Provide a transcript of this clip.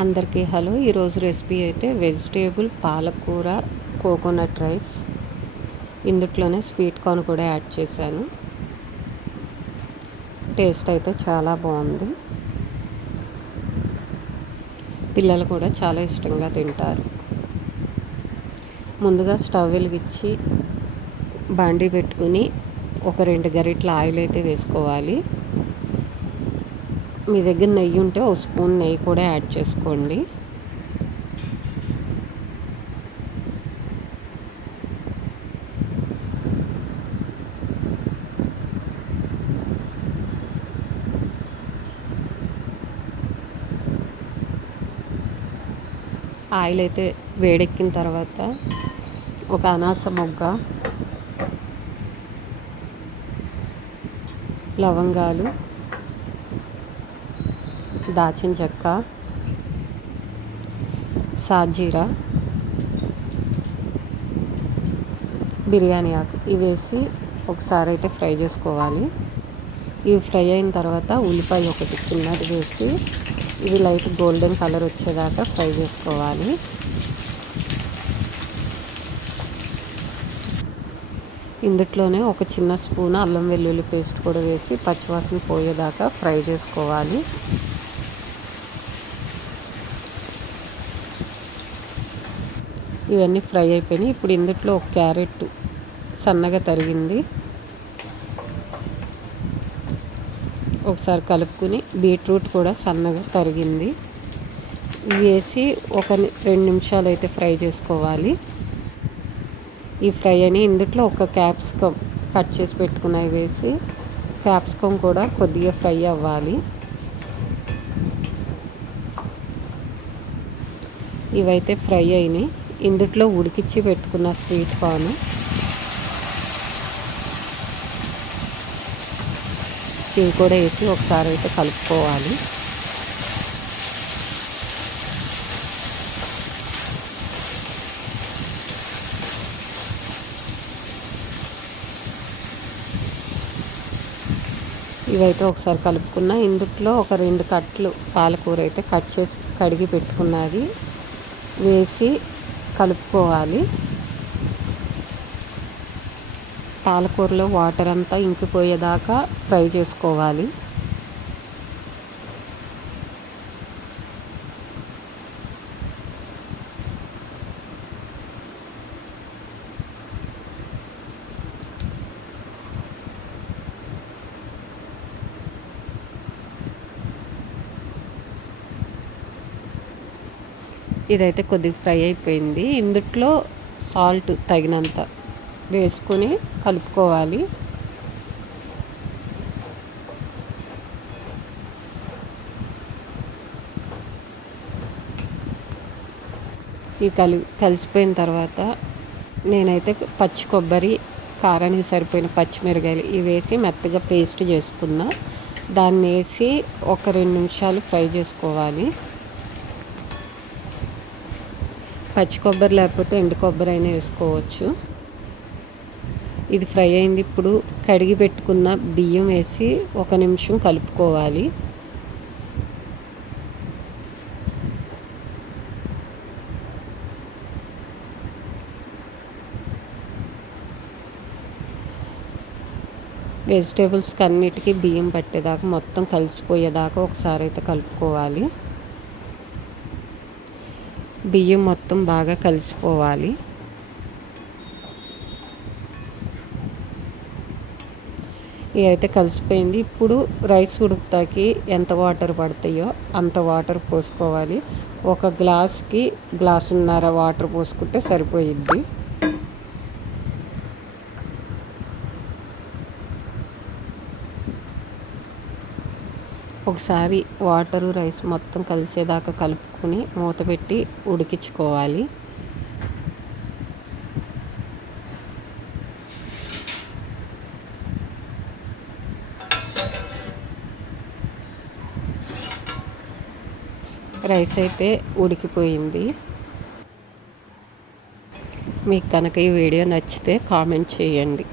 అందరికీ హలో. ఈరోజు రెసిపీ అయితే వెజిటేబుల్ పాలకూర కోకోనట్ రైస్. ఇందుట్లోనే స్వీట్ కార్న్ కూడా యాడ్ చేశాను. టేస్ట్ అయితే చాలా బాగుంది. పిల్లలు కూడా చాలా ఇష్టంగా తింటారు. ముందుగా స్టవ్ వెలిగించి బాండీ పెట్టుకుని ఒక 2 గరిటెల ఆయిల్ అయితే వేసుకోవాలి. మీ దగ్గర నెయ్యి ఉంటే ఒక స్పూన్ నెయ్యి కూడా యాడ్ చేసుకోండి. ఆయిల్ అయితే వేడెక్కిన తర్వాత ఒక అనాస మొగ్గ, లవంగాలు, దాచిన చెక్క, సాజీరా, బిర్యానీ ఆకు ఇవి వేసి ఒకసారి అయితే ఫ్రై చేసుకోవాలి. ఇవి ఫ్రై అయిన తర్వాత ఉల్లిపాయ ఒకటి చిన్నది వేసి ఇవి లైట్ గోల్డెన్ కలర్ వచ్చేదాకా ఫ్రై చేసుకోవాలి. ఇందుట్లోనే ఒక చిన్న స్పూన్ అల్లం వెల్లుల్లి పేస్ట్ కూడా వేసి పచ్చివాసన పోయేదాకా ఫ్రై చేసుకోవాలి. ఇవన్నీ ఫ్రై అయిపోయినాయి. ఇప్పుడు ఇందుట్లో ఒక క్యారెట్ సన్నగా తరిగింది ఒకసారి కలుపుకుని, బీట్రూట్ కూడా సన్నగా తరిగింది ఇవి వేసి ఒక 2 నిమిషాలు అయితే ఫ్రై చేసుకోవాలి. ఈ ఫ్రై అని ఇందుట్లో ఒక క్యాప్సికమ్ కట్ చేసి పెట్టుకున్నవి వేసి క్యాప్సికమ్ కూడా కొద్దిగా ఫ్రై అవ్వాలి. ఇవైతే ఫ్రై అయినాయి. ఇందుట్లో ఉడికిచ్చి పెట్టుకున్న స్వీట్ కార్న్ ఇవి కూడా వేసి ఒకసారి అయితే కలుపుకోవాలి. ఇవైతే ఒకసారి కలుపుకున్న ఇందుట్లో ఒక 2 కట్టలు పాలకూర అయితే కట్ చేసి కడిగి పెట్టుకున్నది వేసి కలుపుకోవాలి. పాలకూరలో వాటర్ అంతా ఇంకిపోయేదాకా ఫ్రై చేసుకోవాలి. ఇదైతే కొద్దిగా ఫ్రై అయిపోయింది. ఇందుట్లో సాల్ట్ తగినంత వేసుకొని కలుపుకోవాలి. ఇవి కలిసిపోయిన తర్వాత నేనైతే పచ్చి కొబ్బరి, కారానికి సరిపోయిన పచ్చిమిరకాయలు ఇవి వేసి మెత్తగా పేస్ట్ చేసుకున్నా. దాన్ని వేసి ఒక 2 నిమిషాలు ఫ్రై చేసుకోవాలి. పచ్చి కొబ్బరి లేకపోతే ఎండు కొబ్బరి అయినా వేసుకోవచ్చు. ఇది ఫ్రై అయింది. ఇప్పుడు కడిగి పెట్టుకున్న బియ్యం వేసి 1 నిమిషం కలుపుకోవాలి. వెజిటేబుల్స్కి అన్నిటికీ బియ్యం పట్టేదాకా మొత్తం కలిసిపోయేదాకా ఒకసారి అయితే కలుపుకోవాలి. బియ్యం మొత్తం బాగా కలిసిపోవాలి. ఇవి అయితే కలిసిపోయింది. ఇప్పుడు రైస్ ఉడుకుతాకి ఎంత వాటర్ పడతాయో అంత వాటర్ పోసుకోవాలి. ఒక గ్లాస్కి గ్లాసున్నర వాటర్ పోసుకుంటే సరిపోయిద్ది. ఒకసారి వాటరు రైస్ మొత్తం కలిసేదాకా కలుపుకొని మూత పెట్టి ఉడికించుకోవాలి. రైస్ అయితే ఉడికిపోయింది. మీకు కనుక ఈ వీడియో నచ్చితే కామెంట్ చేయండి.